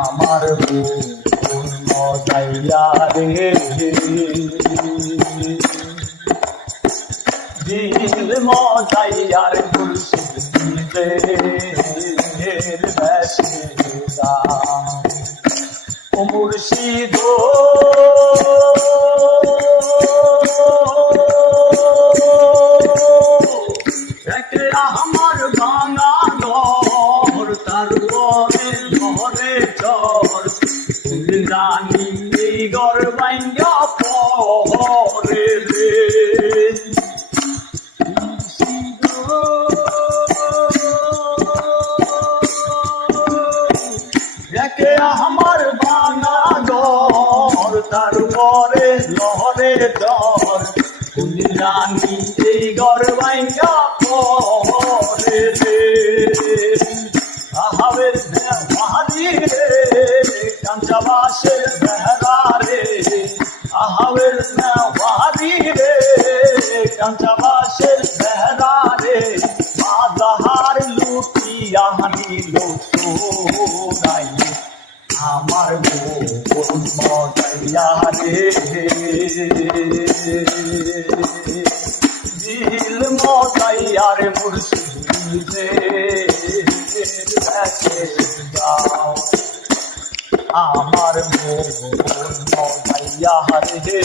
আমার মন মজাইয়া রে দিল মজাইয়ার মুর্শিদ দিলের বেশিরা ও মুর্শিদ আমার ভাঙা ঘর তার ঘরে ঘরে চর রানী ঘর ভাঙ্গা পরে রে দেখে আমার ভাঙা ঘর তার ঘরে লহরে চর রানী এই ঘর ভাঙ্গা পরে রে আহাবের মহাজি রে কাঞ্চা বাসের বেহরা রে আহাবের মহাজি রে কাঞ্চা বাসের বেহরা রে বাজাহার লুটিয়া নিল সোনাই আমার মন মজাইয়া রে দিল মজাইয়া রে মুর্শিদ যাও আমার মন মজাইয়া রে